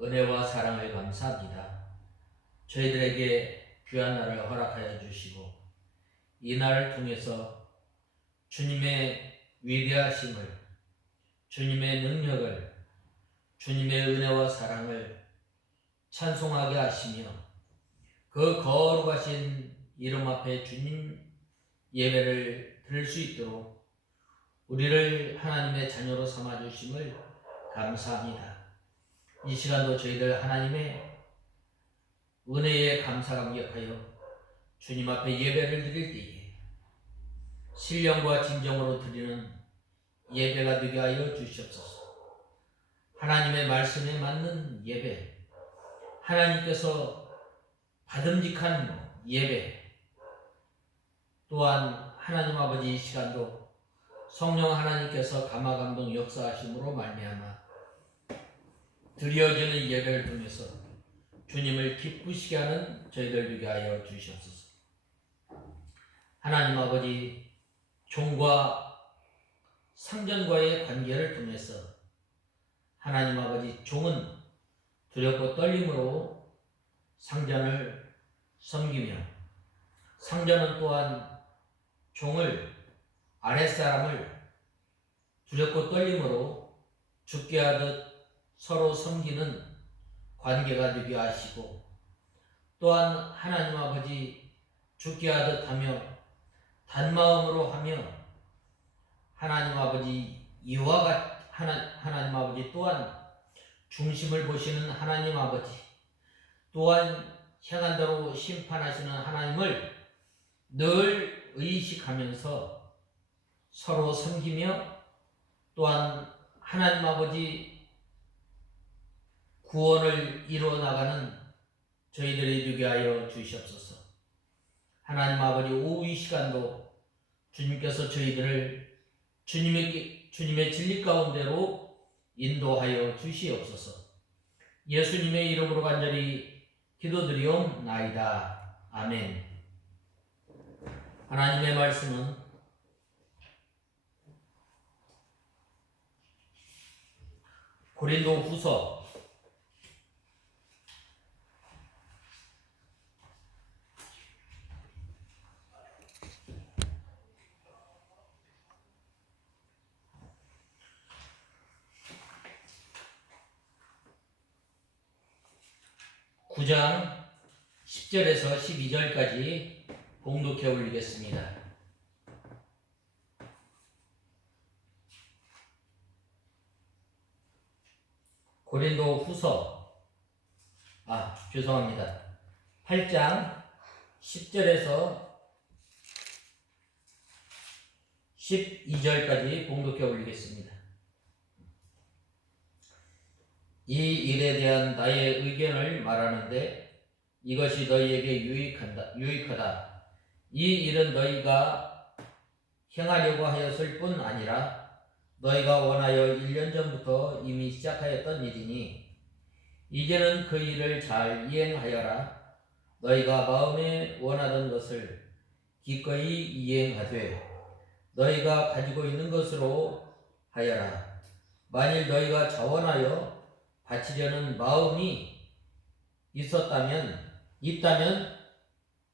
은혜와 사랑을 감사합니다. 저희들에게 귀한 날을 허락하여 주시고 이 날을 통해서 주님의 위대하심을, 주님의 능력을, 주님의 은혜와 사랑을 찬송하게 하시며 그 거룩하신 이름 앞에 주님 예배를 드릴 수 있도록 우리를 하나님의 자녀로 삼아주심을 감사합니다. 이 시간도 저희들 하나님의 은혜에 감사 감격하여 주님 앞에 예배를 드릴 때에 신령과 진정으로 드리는 예배가 되게 하여 주시옵소서. 하나님의 말씀에 맞는 예배, 하나님께서 받음직한 예배, 또한 하나님 아버지 이 시간도 성령 하나님께서 감화감동 역사하심으로 말미암아 드려지는 예배를 통해서 주님을 기쁘시게 하는 저희들 되게 하여 주시옵소서. 하나님 아버지, 종과 상전과의 관계를 통해서 하나님 아버지, 종은 두렵고 떨림으로 상전을 섬기며 상전은 또한 종을, 아랫사람을 두렵고 떨림으로 죽게 하듯 서로 섬기는 관계가 되게 하시고, 또한 하나님 아버지 죽게 하듯 하며 단마음으로 하며 하나님 아버지 이와 같 하나님 아버지 또한 중심을 보시는 하나님 아버지, 또한 향한 대로 심판하시는 하나님을 늘 의식하면서 서로 섬기며 또한 하나님 아버지 구원을 이루어 나가는 저희들이 되게 하여 주시옵소서. 하나님 아버지, 오후 이 시간도 주님께서 저희들을 주님의 진리 가운데로 인도하여 주시옵소서. 예수님의 이름으로 간절히 기도드리옵나이다. 아멘. 하나님의 말씀은 고린도 후서 9장 10절에서 12절까지 봉독해 올리겠습니다. 고린도 후서, 죄송합니다. 8장 10절에서 12절까지 봉독해 올리겠습니다. 이 일에 대한 나의 의견을 말하는데 이것이 너희에게 유익하다. 이 일은 너희가 행하려고 하였을 뿐 아니라 너희가 원하여 1년 전부터 이미 시작하였던 일이니 이제는 그 일을 잘 이행하여라. 너희가 마음에 원하던 것을 기꺼이 이행하되 너희가 가지고 있는 것으로 하여라. 만일 너희가 자원하여 바치려는 마음이 있다면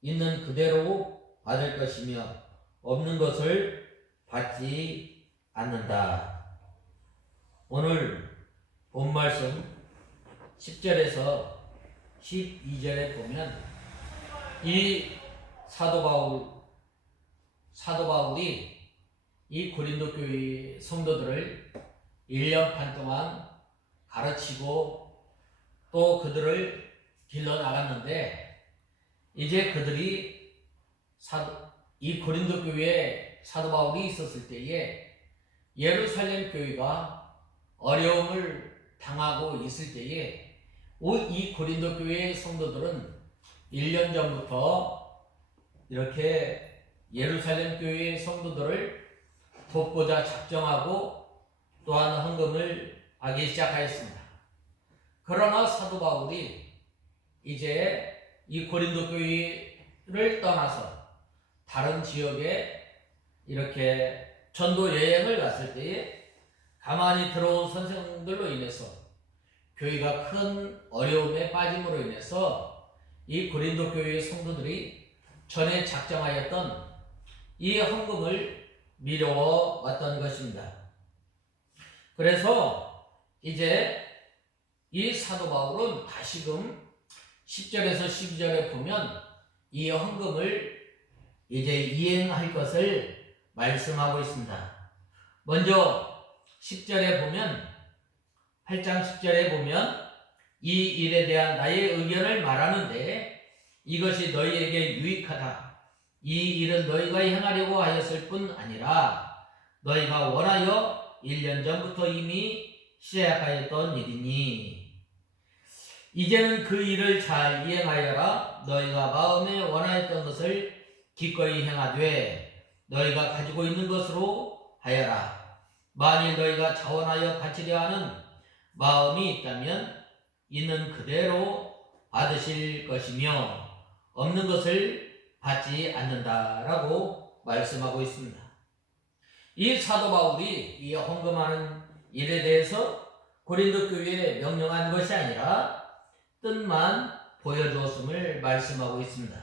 있는 그대로 받을 것이며 없는 것을 받지 않는다. 오늘 본 말씀 10절에서 12절에 보면 이 사도 바울이 이 고린도 교회 성도들을 1년 반 동안 가르치고 또 그들을 길러 나갔는데 이제 그들이 이 고린도 교회에 사도 바울이 있었을 때에 예루살렘 교회가 어려움을 당하고 있을 때에 이 고린도 교회의 성도들은 1년 전부터 이렇게 예루살렘 교회의 성도들을 돕고자 작정하고 또한 헌금을 하기 시작하였습니다. 그러나 사도 바울이 이제 이 고린도 교회를 떠나서 다른 지역에 이렇게 전도 여행을 갔을 때에 가만히 들어온 선생들로 인해서 교회가 큰 어려움에 빠짐으로 인해서 이 고린도 교회의 성도들이 전에 작정하였던 이 헌금을 미뤄 왔던 것입니다. 그래서 이제 이 사도 바울은 다시금 10절에서 12절에 보면 이 헌금을 이제 이행할 것을 말씀하고 있습니다. 먼저 10절에 보면 8장 10절에 보면 이 일에 대한 나의 의견을 말하는데 이것이 너희에게 유익하다. 이 일은 너희가 행하려고 하였을 뿐 아니라 너희가 원하여 1년 전부터 이미 시작하였던 일이니 이제는 그 일을 잘 이행하여라. 너희가 마음에 원하였던 것을 기꺼이 행하되 너희가 가지고 있는 것으로 하여라. 만일 너희가 자원하여 바치려 하는 마음이 있다면 있는 그대로 받으실 것이며 없는 것을 받지 않는다라고 말씀하고 있습니다. 이 사도 바울이 이 헌금하는 일에 대해서 고린도 교회에 명령한 것이 아니라 뜻만 보여주었음을 말씀하고 있습니다.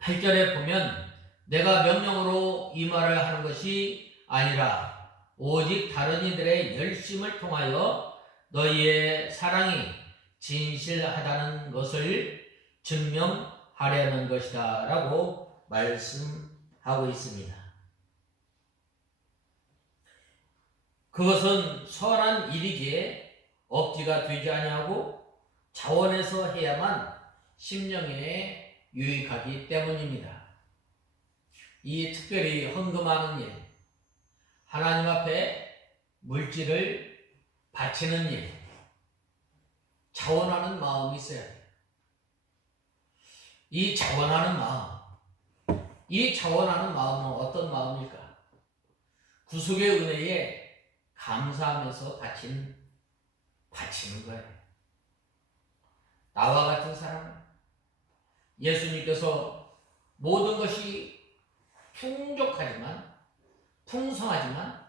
8절에 보면 내가 명령으로 이 말을 하는 것이 아니라 오직 다른 이들의 열심을 통하여 너희의 사랑이 진실하다는 것을 증명하려는 것이다 라고 말씀하고 있습니다. 그것은 선한 일이기에 억지가 되지 아니하고 자원해서 해야만 심령에 유익하기 때문입니다. 이 특별히 헌금하는 일, 하나님 앞에 물질을 바치는 일, 자원하는 마음이 있어야 돼요. 이 자원하는 마음, 이 자원하는 마음은 어떤 마음일까? 구속의 은혜에 감사하면서 바치는 거예요. 나와 같은 사람, 예수님께서 모든 것이 풍성하지만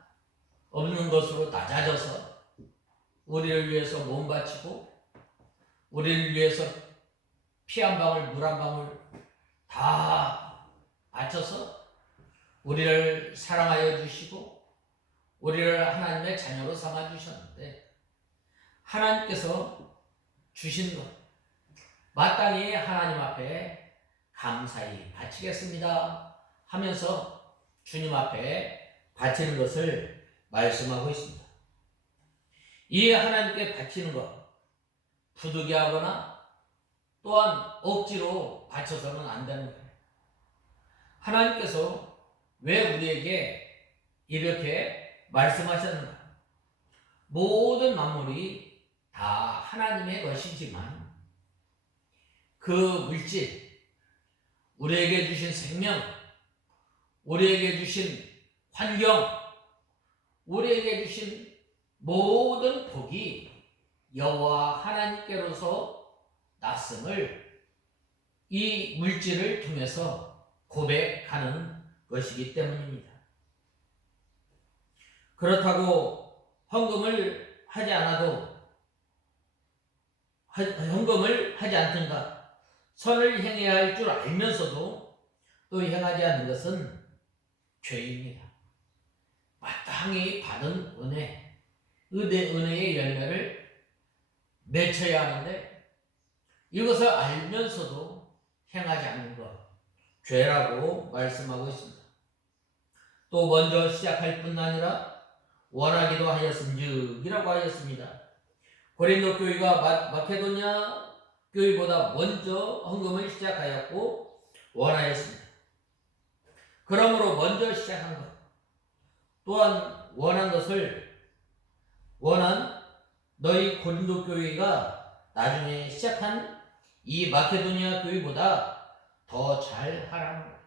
없는 것으로 낮아져서 우리를 위해서 몸 바치고 우리를 위해서 피 한 방울 물 한 방울 다 바쳐서 우리를 사랑하여 주시고 우리를 하나님의 자녀로 삼아 주셨는데 하나님께서 주신 것 마땅히 하나님 앞에 감사히 바치겠습니다 하면서 주님 앞에 바치는 것을 말씀하고 있습니다. 이 하나님께 바치는 것 부득이하거나 또한 억지로 바쳐서는 안 되는 거예요. 하나님께서 왜 우리에게 이렇게 말씀하셨는가? 모든 만물이 다 하나님의 것이지만 그 물질, 우리에게 주신 생명, 우리에게 주신 환경, 우리에게 주신 모든 복이 여호와 하나님께로서 났음을 이 물질을 통해서 고백하는 것이기 때문입니다. 그렇다고 헌금을 하지 않든가 선을 행해야 할 줄 알면서도 또 행하지 않는 것은 죄입니다. 마땅히 받은 은혜의 열매를 맺혀야 하는데 이것을 알면서도 행하지 않는 것, 죄라고 말씀하고 있습니다. 또 먼저 시작할 뿐 아니라 원하기도 하였은즉이라고 하였습니다. 고린도 교회가 마케도냐 교회보다 먼저 헌금을 시작하였고 원하였습니다. 그러므로 먼저 시작한 것 또한 원한 너희 고린도 교회가 나중에 시작한 이 마케도니아 교회보다 더 잘하라는 거예요.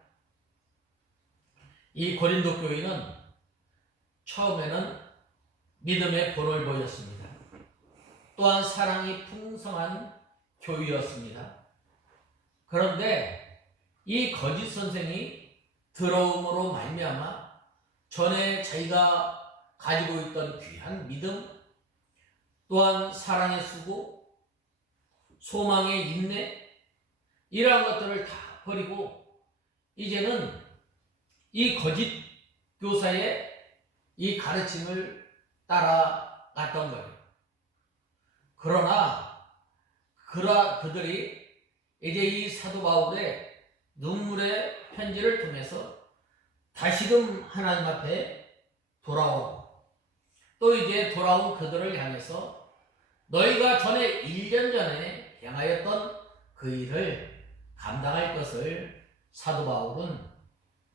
이 고린도 교회는 처음에는 믿음의 본을 보였습니다. 또한 사랑이 풍성한 교회였습니다. 그런데 이 거짓 선생이 들어옴으로 말미암아 전에 자기가 가지고 있던 귀한 믿음, 또한 사랑의 수고, 소망의 인내, 이러한 것들을 다 버리고 이제는 이 거짓 교사의 이 가르침을 따라갔던 거예요. 그러나 그들이 이제 이 사도 바울의 눈물의 편지를 통해서 다시금 하나님 앞에 돌아오고, 또 이제 돌아온 그들을 향해서 너희가 전에 1년 전에 행하였던 그 일을 감당할 것을 사도 바울은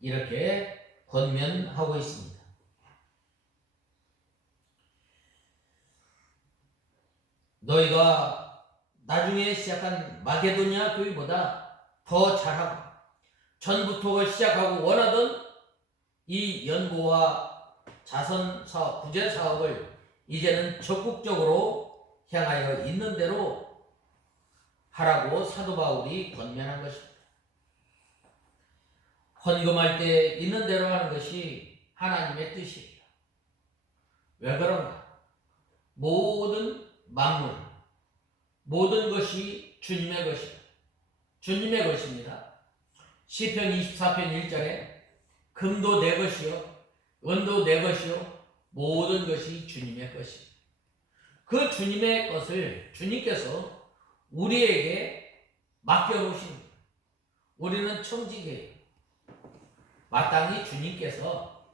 이렇게 권면하고 있습니다. 너희가 나중에 시작한 마게도냐 교회보다 더 잘하고 전부터 시작하고 원하던 이 연구와 자선 사업, 부재 사업을 이제는 적극적으로 향하여 있는 대로 하라고 사도 바울이 권면한 것입니다. 헌금할 때 있는 대로 하는 것이 하나님의 뜻이에요. 왜 그런가? 모든 만물, 모든 것이 주님의 것이다. 주님의 것입니다. 시편 24편 1절에 금도 내 것이요 은도 내 것이요 모든 것이 주님의 것이다. 그 주님의 것을 주님께서 우리에게 맡겨놓으십니다. 우리는 청지기예요. 마땅히 주님께서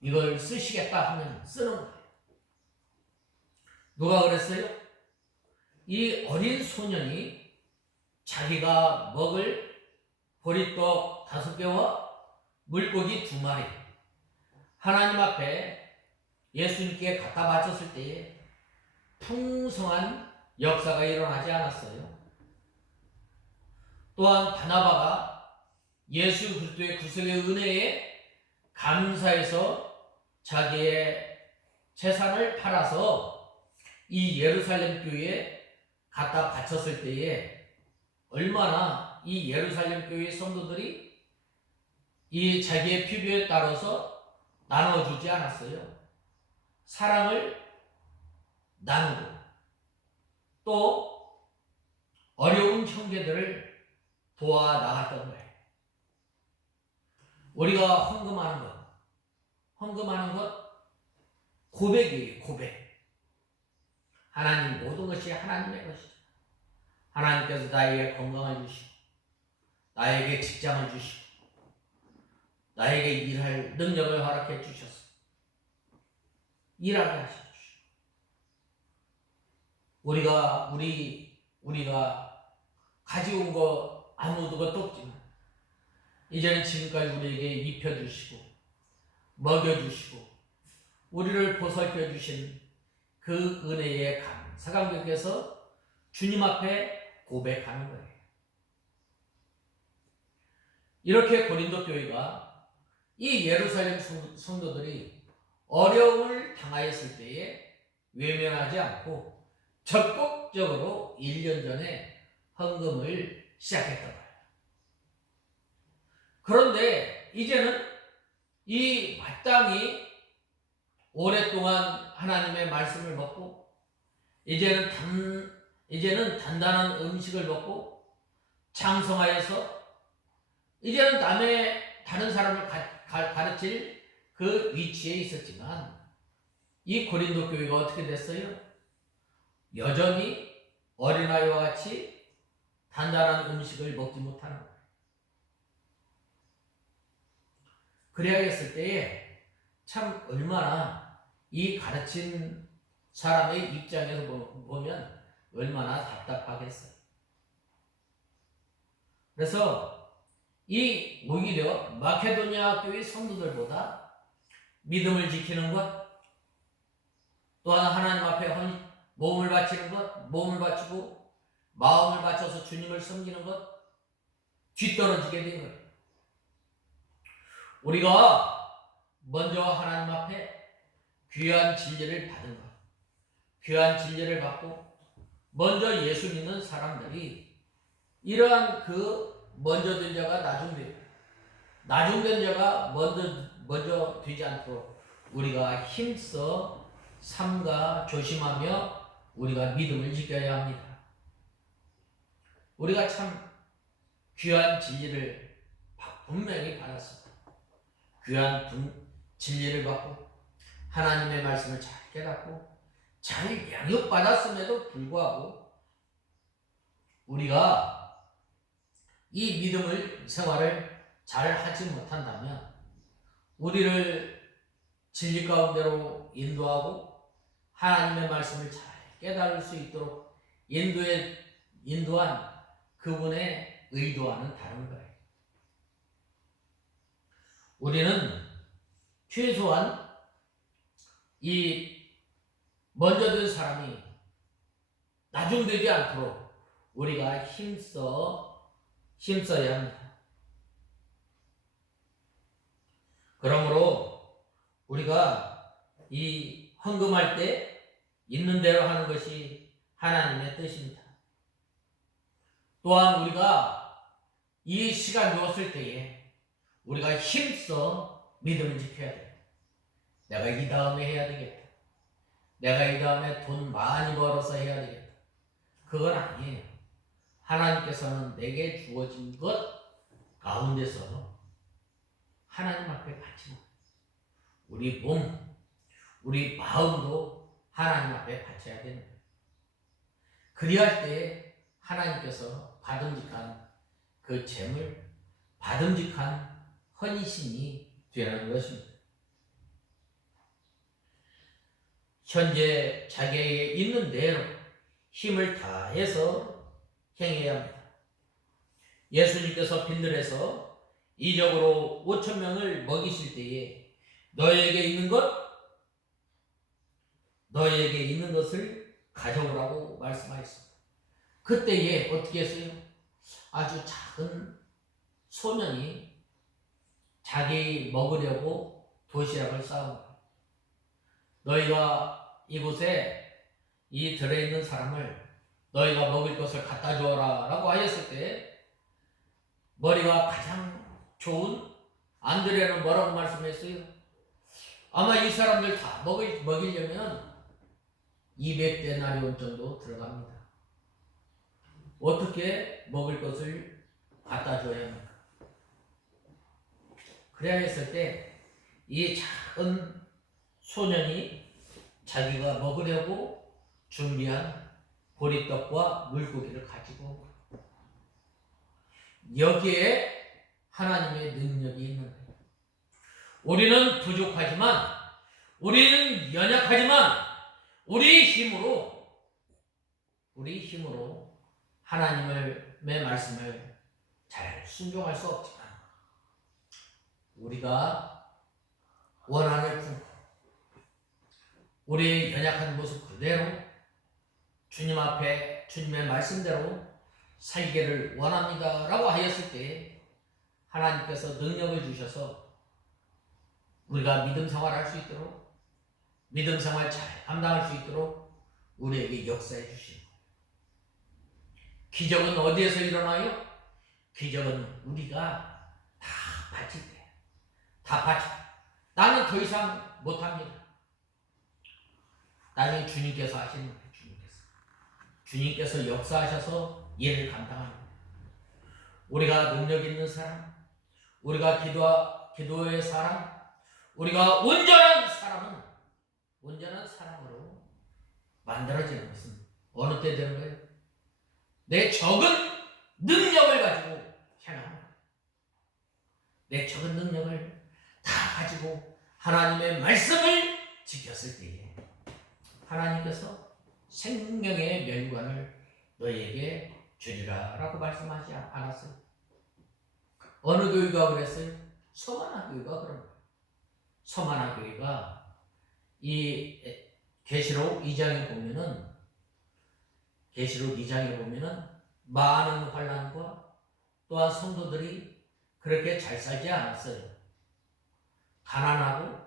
이걸 쓰시겠다 하면 쓰는 거예요. 누가 그랬어요? 이 어린 소년이 자기가 먹을 보리떡 5개와 물고기 2마리 하나님 앞에 예수님께 갖다 바쳤을 때에 풍성한 역사가 일어나지 않았어요. 또한 바나바가 예수 그리스도의 구속의 은혜에 감사해서 자기의 재산을 팔아서 이 예루살렘 교회에 갖다 바쳤을 때에 얼마나 이 예루살렘 교회 성도들이 이 자기의 필요에 따라서 나눠주지 않았어요. 사랑을 나누고 또 어려운 형제들을 도와 나갔던 거예요. 우리가 헌금하는 것 고백이에요. 고백. 하나님, 모든 것이 하나님의 것이죠. 하나님께서 나에게 건강을 주시고 나에게 직장을 주시고 나에게 일할 능력을 허락해 주셔서 일하게 하셔 주시고 우리가 가지고 온 거 아무도 것도 없지만 이제는 지금까지 우리에게 입혀주시고 먹여주시고 우리를 보살펴 주신 그 은혜에 감사 감격해서 주님 앞에 고백하는 거예요. 이렇게 고린도 교회가 이 예루살렘 성도들이 어려움을 당하였을 때에 외면하지 않고 적극적으로 1년 전에 헌금을 시작했던 거예요. 그런데 이제는 이 마땅히 오랫동안 하나님의 말씀을 먹고 이제는 단단한 음식을 먹고 장성하여서 이제는 다른 사람을 가르칠 그 위치에 있었지만 이 고린도 교회가 어떻게 됐어요? 여전히 어린아이와 같이 단단한 음식을 먹지 못하는 거예요. 그래야겠을 때에 참 얼마나 이 가르친 사람의 입장에서 보면 얼마나 답답하겠어요. 그래서 이 오히려 마케도니아 교회 성도들보다 믿음을 지키는 것, 또한 하나님 앞에 몸을 바치는 것, 몸을 바치고 마음을 바쳐서 주님을 섬기는 것 뒤떨어지게 된 거예요. 우리가 먼저 하나님 앞에 귀한 진리를 받은 것, 귀한 진리를 받고 먼저 예수 믿는 사람들이 이러한 그 먼저 된 자가 나중된 자가 먼저 되지 않도록 우리가 힘써 삼가 조심하며 우리가 믿음을 지켜야 합니다. 우리가 참 귀한 진리를 분명히 받았습니다. 귀한 진리를 받고 하나님의 말씀을 잘 깨닫고 잘 양육받았음에도 불구하고 우리가 이 믿음을 생활을 잘 하지 못한다면 우리를 진리 가운데로 인도하고 하나님의 말씀을 잘 깨달을 수 있도록 인도한 그분의 의도와는 다른 거예요. 우리는 최소한 이 먼저 된 사람이 나중되지 않도록 우리가 힘써야 합니다. 그러므로 우리가 이 헌금할 때 있는 대로 하는 것이 하나님의 뜻입니다. 또한 우리가 이 시간 주었을 때에 우리가 힘써 믿음을 지켜야 돼요. 내가 이 다음에 해야 되겠다. 내가 이 다음에 돈 많이 벌어서 해야 되겠다. 그건 아니에요. 하나님께서는 내게 주어진 것 가운데서 하나님 앞에 바치고 우리 몸, 우리 마음도 하나님 앞에 바쳐야 되는 거예요. 그리할 때 하나님께서 받음직한 그 재물, 받음직한 헌신이 되는 것입니다. 현재 자기에게 있는 대로 힘을 다해서 행해야 합니다. 예수님께서 빈들에서 이적으로 5,000명을 먹이실 때에 너에게 있는 것을 가져오라고 말씀하셨습니다. 그때에 어떻게 했어요? 아주 작은 소년이 자기 먹으려고 도시락을 싸온 거예요. 너희가 이곳에 이 들에 있는 사람을 너희가 먹을 것을 갖다 주어라 라고 하였을 때 머리가 가장 좋은 안드레는 뭐라고 말씀했어요? 아마 이 사람들 다 먹이려면 200데나리온 정도 들어갑니다. 어떻게 먹을 것을 갖다 줘야 합니까? 그래야 했을 때 이 작은 소년이 자기가 먹으려고 준비한 보리떡과 물고기를 가지고 여기에 하나님의 능력이 있는 거예요. 우리는 부족하지만 우리는 연약하지만 우리 힘으로 하나님의 말씀을 잘 순종할 수 없지만 우리가 원한을 품고 우리의 연약한 모습 그대로 주님 앞에 주님의 말씀대로 살기를 원합니다 라고 하였을 때 하나님께서 능력을 주셔서 우리가 믿음 생활할 수 있도록 믿음 생활 잘 감당할 수 있도록 우리에게 역사해 주시는 거예요. 기적은 어디에서 일어나요? 기적은 우리가 다 바칠 때, 다 바쳐. 나는 더 이상 못합니다. 나중에 주님께서 하시는 거예요. 주님께서 역사하셔서 일을 감당합니다. 우리가 능력 있는 사람, 우리가 기도의 사람, 우리가 온전한 사람으로 만들어지는 것은 어느 때 되는 거예요? 내 적은 능력을 가지고 행합니다. 내 적은 능력을 다 가지고 하나님의 말씀을 지켰을 때에 하나님께서 생명의 멸관을 너희에게 주리라 라고 말씀하지 않았어요. 어느 교회가 그랬어요? 서만화 교회가 그런 거예요. 서만화 교회가 이 계시록 2장에 보면은 많은 환난과 또한 성도들이 그렇게 잘 살지 않았어요. 가난하고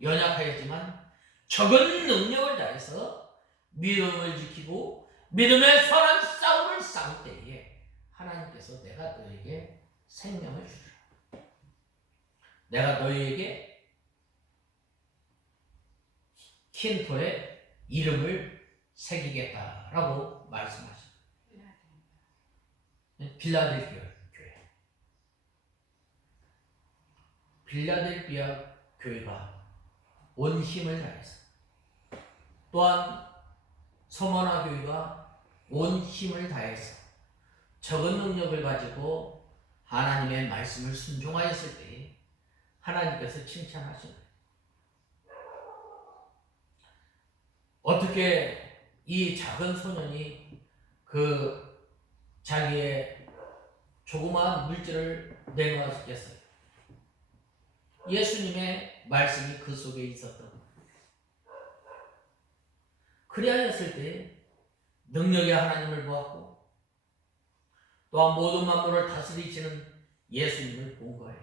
연약하였지만 적은 능력을 다해서 믿음을 지키고 믿음의 선한 싸움을 싸울 때에 하나님께서 내가 너에게 생명을 주리라. 내가 너희에게 흰토에 이름을 새기겠다라고 말씀하십니다. 빌라델피아 교회. 빌라델피아 교회가 온 힘을 다해서, 또한 서머나 교회가 온 힘을 다해서 적은 능력을 가지고 하나님의 말씀을 순종하였을 때 하나님께서 칭찬하신 거예요. 어떻게 이 작은 소년이 그 자기의 조그마한 물질을 내놓았겠어요? 예수님의 말씀이 그 속에 있었던 거예요. 그리하였을 때 능력의 하나님을 보았고, 또한 모든 만물을 다스리시는 예수님을 본 거예요.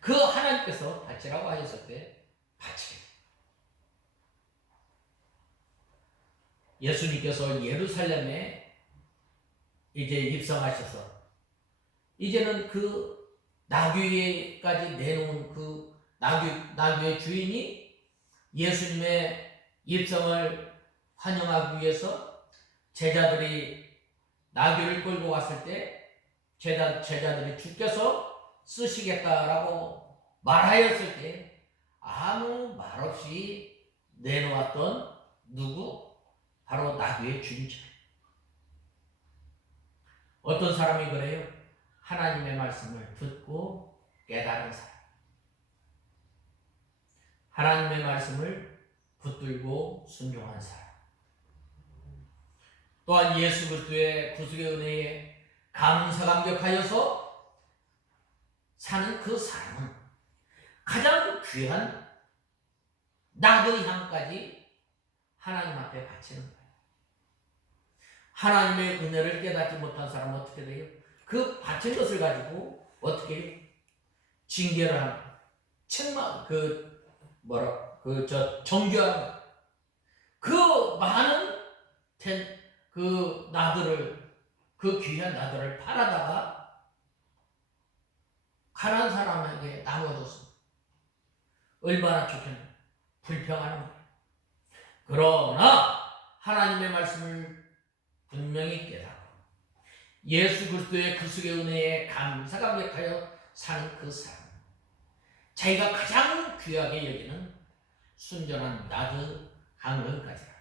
그 하나님께서 바치라고 하셨을 때 바치게. 예수님께서 예루살렘에 이제 입성하셔서 이제는 그 나귀까지 내놓은 그 나귀의 주인이 예수님의 입성을 환영하기 위해서 제자들이 나귀를 끌고 갔을 때 제자들이 주께서 쓰시겠다라고 말하였을 때 아무 말 없이 내놓았던 누구? 바로 나귀의 주인이죠. 어떤 사람이 그래요? 하나님의 말씀을 듣고 깨달은 사람. 하나님의 말씀을 붙들고 순종한 사람. 또한 예수 그리스도의 구속의 은혜에 감사감격하여서 사는 그 사람은 가장 귀한 나귀 향까지 하나님 앞에 바치는 거예요. 하나님의 은혜를 깨닫지 못한 사람은 어떻게 돼요? 그 바친 것을 가지고 어떻게 해요? 징계를 하는, 정죄하는, 그 많은 그 나들을, 그 귀한 나들을 팔아다가 가난한 사람에게 나눠줬습니다. 얼마나 좋겠나요? 불평하는 거예요. 그러나 하나님의 말씀을 분명히 깨닫고 예수 그리스도의 구속의 은혜에 감사감격하여 사는 그 사람, 자기가 가장 귀하게 여기는 순전한 나귀 한 근까지라.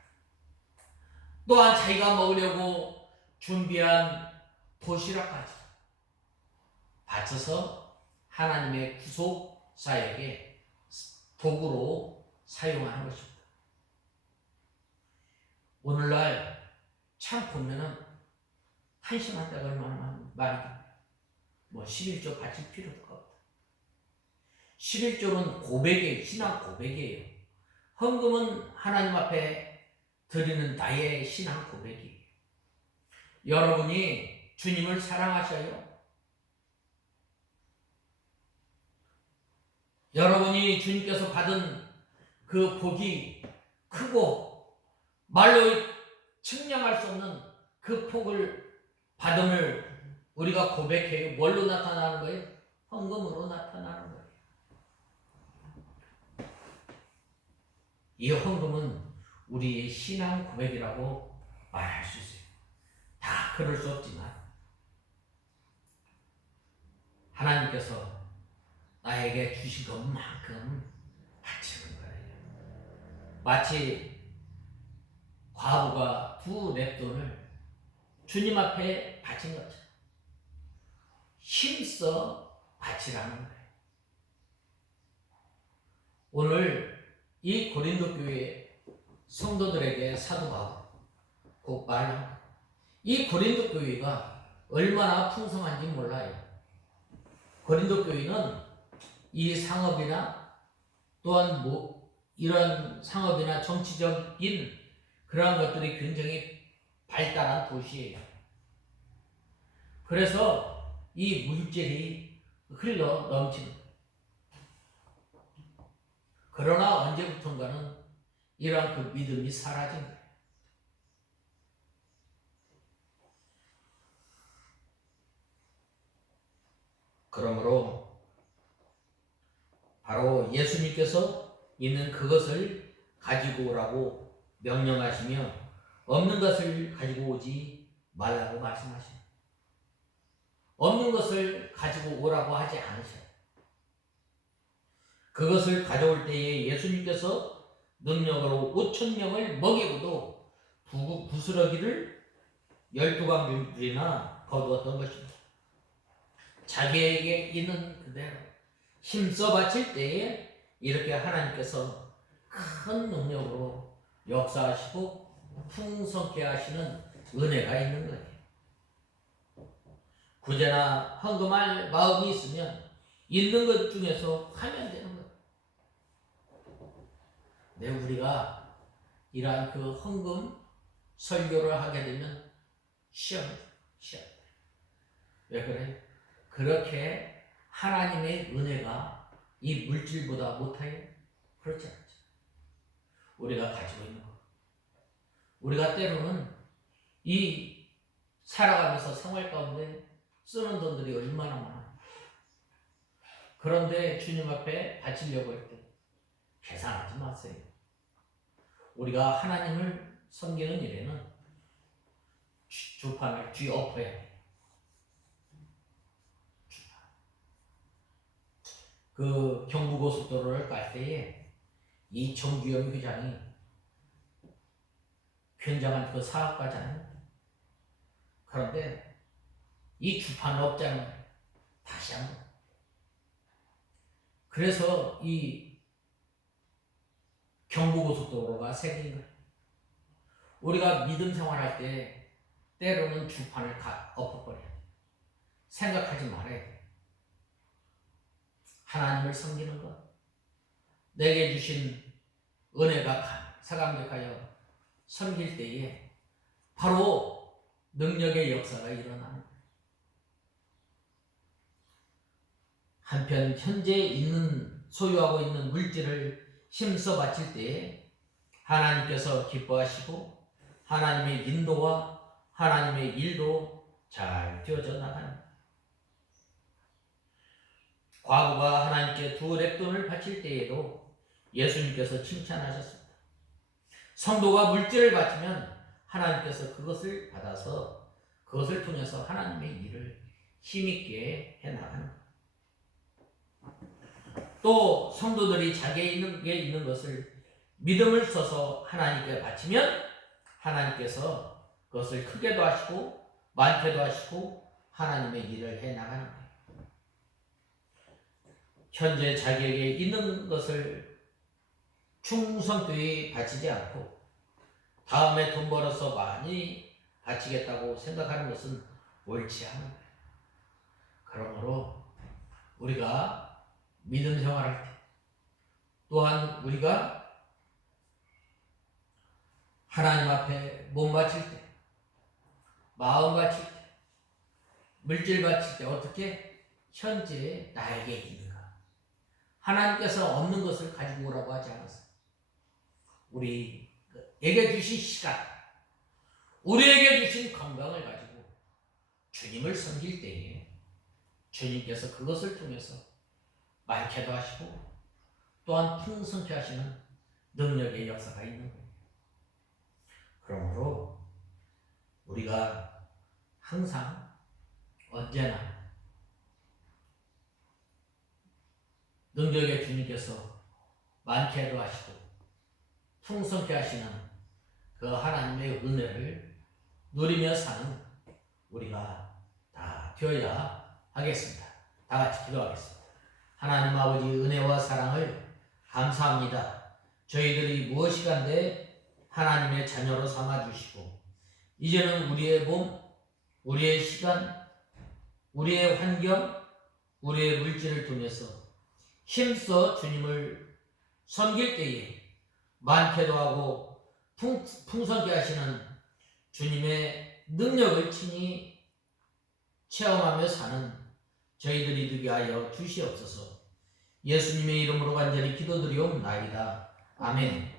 또한 자기가 먹으려고 준비한 도시락까지 바쳐서 하나님의 구속 사역에 도구로 사용하는 것입니다. 오늘날 참 보면은 한심한 때가 얼마나 많이, 11조 바칠 필요도 없다. 11조는 고백이에요. 신앙 고백이에요. 헌금은 하나님 앞에 드리는 나의 신앙 고백이에요. 여러분이 주님을 사랑하셔요? 여러분이 주님께서 받은 그 복이 크고 말로 측량할 수 없는 그 복을 받음을 우리가 고백해요. 뭘로 나타나는 거예요? 헌금으로 나타나는 거예요. 이 헌금은 우리의 신앙 고백이라고 말할 수 있어요. 다 그럴 수 없지만 하나님께서 나에게 주신 것만큼 바치는 거예요. 마치 과부가 두 랩돈을 주님 앞에 바친 것처럼 힘써 바치라는 거예요. 오늘 이 고린도 교회 성도들에게 사도 바울 곧 말합니다. 이 고린도 교회가 얼마나 풍성한지 몰라요. 고린도 교회는 이 상업이나 또한 이런 상업이나 정치적인 그러한 것들이 굉장히 발달한 도시예요. 그래서 이 물질이 흘러 넘치는 거예요. 그러나 언제부턴가는 이러한 그 믿음이 사라진 거예요. 그러므로 바로 예수님께서 있는 그것을 가지고 오라고 명령하시며 없는 것을 가지고 오지 말라고 말씀하시오. 없는 것을 가지고 오라고 하지 않으셔요. 그것을 가져올 때에 예수님께서 능력으로 5,000명을 먹이고도 부스러기를 12광줄이나 거두었던 것입니다. 자기에게 있는 그대로 힘써 바칠 때에 이렇게 하나님께서 큰 능력으로 역사하시고 풍성케 하시는 은혜가 있는 거예요. 구제나 헌금할 마음이 있으면 있는 것 중에서 하면 되는 거예요. 네, 우리가 이러한 그 헌금 설교를 하게 되면 시험. 왜 그래요? 그렇게 하나님의 은혜가 이 물질보다 못해요? 그렇지 않죠. 우리가 가지고 있는 것. 우리가 때로는 이 살아가면서 생활 가운데 쓰는 돈들이 얼마나 많아요. 그런데 주님 앞에 바치려고 할 때 계산하지 마세요. 우리가 하나님을 섬기는 일에는 주판을 뒤엎어야 해요. 그 경부고속도로를 깔 때에 이 정규영 회장이 굉장한 그 사업가잖아요. 그런데 이 주판 업장을 다시 한번. 그래서 이 경부고속도로가 생긴 거예요. 우리가 믿음 생활할 때 때로는 주판을 엎어버려야 돼요. 생각하지 말아야 돼요. 하나님을 섬기는 것, 내게 주신 은혜가 사감격하여 섬길 때에 바로 능력의 역사가 일어나는 거예요. 한편 현재 소유하고 있는 물질을 힘써 바칠 때에 하나님께서 기뻐하시고 하나님의 인도와 하나님의 일도 잘 되어져 나가는 거예요. 과부가 하나님께 2렙돈을 바칠 때에도 예수님께서 칭찬하셨습니다. 성도가 물질을 바치면 하나님께서 그것을 받아서 그것을 통해서 하나님의 일을 힘있게 해나가는 거예요. 또 성도들이 자기에게 있는 것을 믿음을 써서 하나님께 바치면 하나님께서 그것을 크게도 하시고 많게도 하시고 하나님의 일을 해나가는 거예요. 현재 자기에게 있는 것을 충성되이 바치지 않고 다음에 돈 벌어서 많이 바치겠다고 생각하는 것은 옳지 않은 거예요. 그러므로 우리가 믿음 생활할 때 또한 우리가 하나님 앞에 몸 바칠 때 마음 바칠 때 물질 바칠 때 어떻게 현재 나에게 있는 것 하나님께서 없는 것을 가지고 오라고 하지 않았어요. 우리에게 주신 시간, 우리에게 주신 건강을 가지고 주님을 섬길 때에 주님께서 그것을 통해서 많게도 하시고 또한 풍성케 하시는 능력의 역사가 있는 거예요. 그러므로 우리가 항상 언제나 능력의 주님께서 많게도 하시고 풍성케 하시는 그 하나님의 은혜를 누리며 사는 우리가 다 되어야 하겠습니다. 다 같이 기도하겠습니다. 하나님 아버지 은혜와 사랑을 감사합니다. 저희들이 무엇이간데 하나님의 자녀로 삼아주시고 이제는 우리의 몸, 우리의 시간, 우리의 환경, 우리의 물질을 통해서 힘써 주님을 섬길 때에 많게도 하고 풍성케 하시는 주님의 능력을 친히 체험하며 사는 저희들이 되게 하여 주시옵소서. 예수님의 이름으로 간절히 기도드리옵나이다. 아멘.